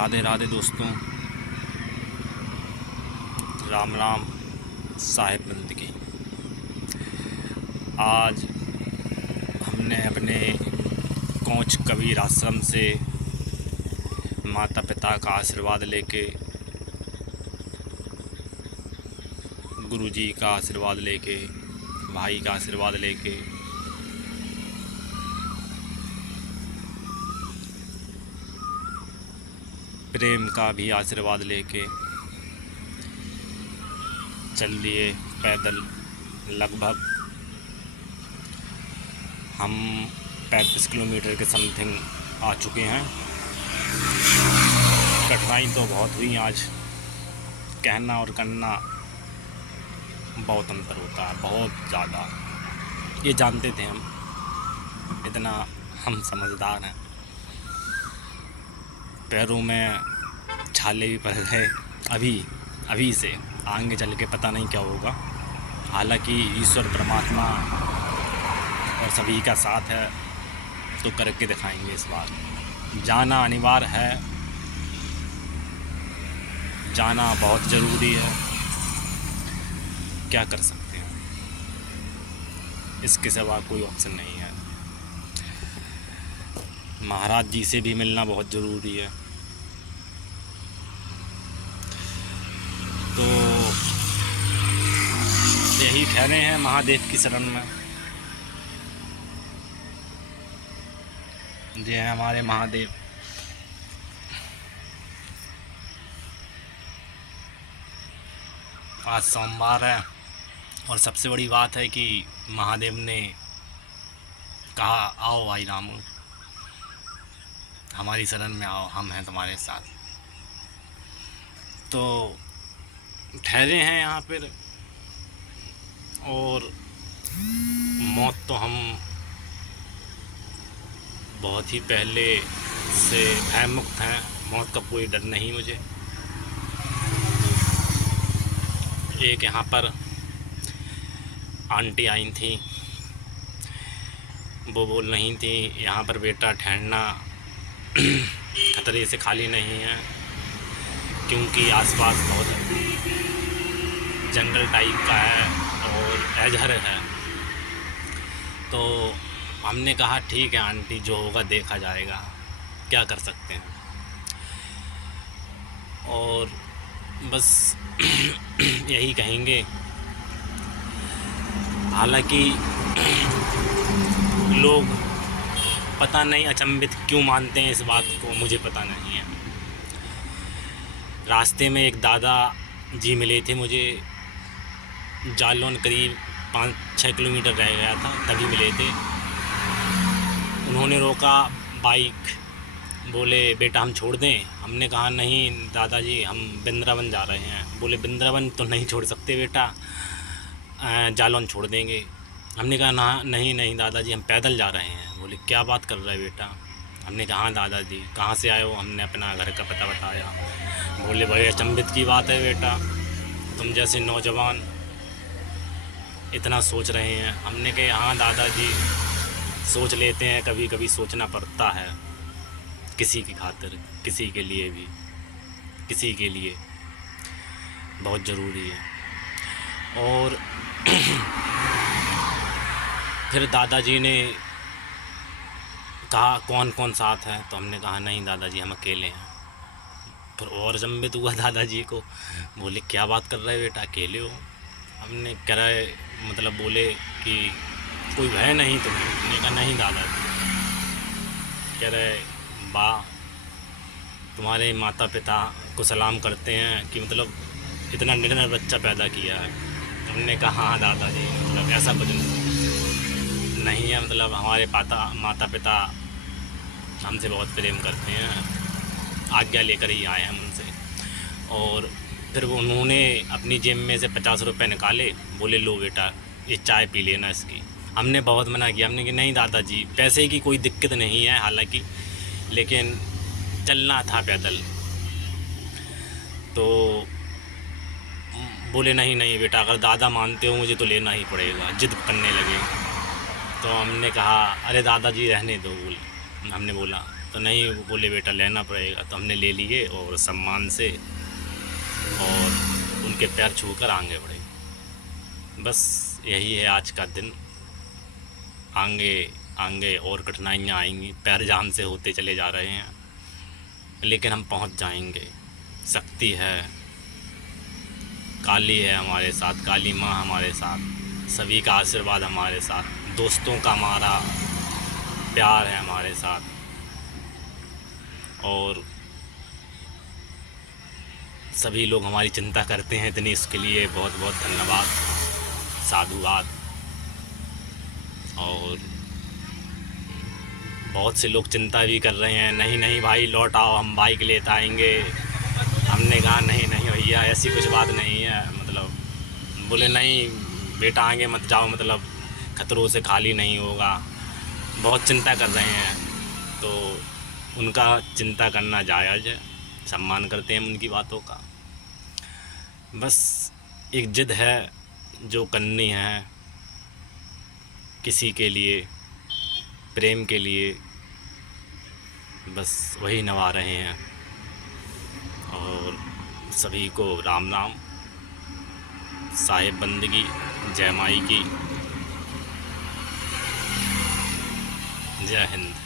राधे राधे दोस्तों, राम राम साहिब बंदगी। आज हमने अपने कोंच कबीर आश्रम से माता पिता का आशीर्वाद लेके, गुरुजी का आशीर्वाद लेके, भाई का आशीर्वाद लेके प्रेम का भी आशीर्वाद लेके चल दिए पैदल। लगभग हम 35 किलोमीटर के समथिंग आ चुके हैं। कठिनाई तो बहुत हुई आज, कहना और करना बहुत अंतर होता है, बहुत ज़्यादा। ये जानते थे हम, इतना हम समझदार हैं। पैरों में छाले भी पड़ गए अभी से, आगे चल के पता नहीं क्या होगा। हालांकि ईश्वर परमात्मा और सभी का साथ है तो करके दिखाएंगे। इस बार जाना अनिवार्य है, जाना बहुत ज़रूरी है। क्या कर सकते हैं, इसके सिवा कोई ऑप्शन नहीं है। महाराज जी से भी मिलना बहुत ज़रूरी है। तो यही ठहरे हैं महादेव की शरण में। ये हैं हमारे महादेव। आज सोमवार है और सबसे बड़ी बात है कि महादेव ने कहा, आओ भाई रामू, हमारी शरण में आओ, हम हैं तुम्हारे साथ। तो ठहरे हैं यहाँ पर, और मौत तो हम बहुत ही पहले से भयमुक्त हैं। मौत का कोई डर नहीं मुझे। एक यहाँ पर आंटी आई थी, वो बोल रही थी यहाँ पर बेटा ठहरना खतरे से खाली नहीं है, क्योंकि आसपास बहुत जंगल टाइप का है और एजहर है। तो हमने कहा ठीक है आंटी, जो होगा देखा जाएगा, क्या कर सकते हैं। और बस यही कहेंगे। हालांकि लोग पता नहीं अचंभित क्यों मानते हैं इस बात को, मुझे पता नहीं है। रास्ते में एक दादा जी मिले थे मुझे, जालौन करीब 5-6 किलोमीटर रह गया था तभी मिले थे। उन्होंने रोका बाइक, बोले बेटा हम छोड़ दें। हमने कहा नहीं दादाजी, हम वृंदावन जा रहे हैं। बोले वृंदावन तो नहीं छोड़ सकते बेटा, जालौन छोड़ देंगे। हमने कहा ना नहीं दादाजी, हम पैदल जा रहे हैं। बोले क्या बात कर रहे बेटा। हमने कहा हाँ दादाजी, कहाँ से आए हो। हमने अपना घर का पता बताया। बोले बड़े अचंभित की बात है बेटा, तुम जैसे नौजवान इतना सोच रहे हैं। हमने कहा हाँ दादाजी, सोच लेते हैं, कभी कभी सोचना पड़ता है किसी की खातिर, किसी के लिए भी, किसी के लिए बहुत ज़रूरी है। और फिर दादाजी ने कहा कौन कौन साथ है, तो हमने कहा नहीं दादाजी हम अकेले हैं। फिर और अचंभित हुआ दादाजी को। बोले क्या बात कर रहे बेटा, अकेले हो। हमने कह रहे मतलब बोले कि कोई भय नहीं तुम्हें। हमने कहा नहीं दादाजी। कह रहे वाह, तुम्हारे माता पिता को सलाम करते हैं कि मतलब इतना निर्णय बच्चा पैदा किया है। हमने कहा हाँ दादाजी, मतलब ऐसा कुछ नहीं है, मतलब हमारे माता पिता हमसे बहुत प्रेम करते हैं, आज्ञा लेकर ही आए हम उनसे। और फिर वो उन्होंने अपनी जेब में से 50 रुपये निकाले, बोले लो बेटा ये चाय पी लेना इसकी। हमने बहुत मना किया, हमने कि नहीं दादाजी, पैसे की कोई दिक्कत नहीं है हालांकि, लेकिन चलना था पैदल। तो बोले नहीं बेटा, अगर दादा मानते हो मुझे तो लेना ही पड़ेगा, जिद करने लगे। तो हमने कहा अरे दादाजी रहने दो। हमने बोला तो नहीं, वो बोले बेटा लेना पड़ेगा, तो हमने ले लिए और सम्मान से और उनके पैर छू कर आगे बढ़े। बस यही है आज का दिन। आगे आगे और कठिनाइयाँ आएंगी, पैर जान से होते चले जा रहे हैं, लेकिन हम पहुंच जाएंगे। शक्ति है, काली है हमारे साथ, काली माँ हमारे साथ, सभी का आशीर्वाद हमारे साथ, दोस्तों का हमारा प्यार है हमारे साथ। और सभी लोग हमारी चिंता करते हैं, इतनी इसके लिए बहुत बहुत धन्यवाद, साधुवाद। और बहुत से लोग चिंता भी कर रहे हैं, नहीं नहीं भाई लौट आओ, हम बाइक लेते आएंगे। हमने कहा नहीं नहीं भैया, ऐसी कुछ बात नहीं है। मतलब बोले नहीं बेटा आगे मत जाओ, मतलब खतरों से खाली नहीं होगा। बहुत चिंता कर रहे हैं, तो उनका चिंता करना जायज़ है, सम्मान करते हैं उनकी बातों का। बस एक जिद है जो करनी है किसी के लिए, प्रेम के लिए, बस वही निभा रहे हैं। और सभी को राम राम, साहिब बंदगी, जय माई की, जय हिंद।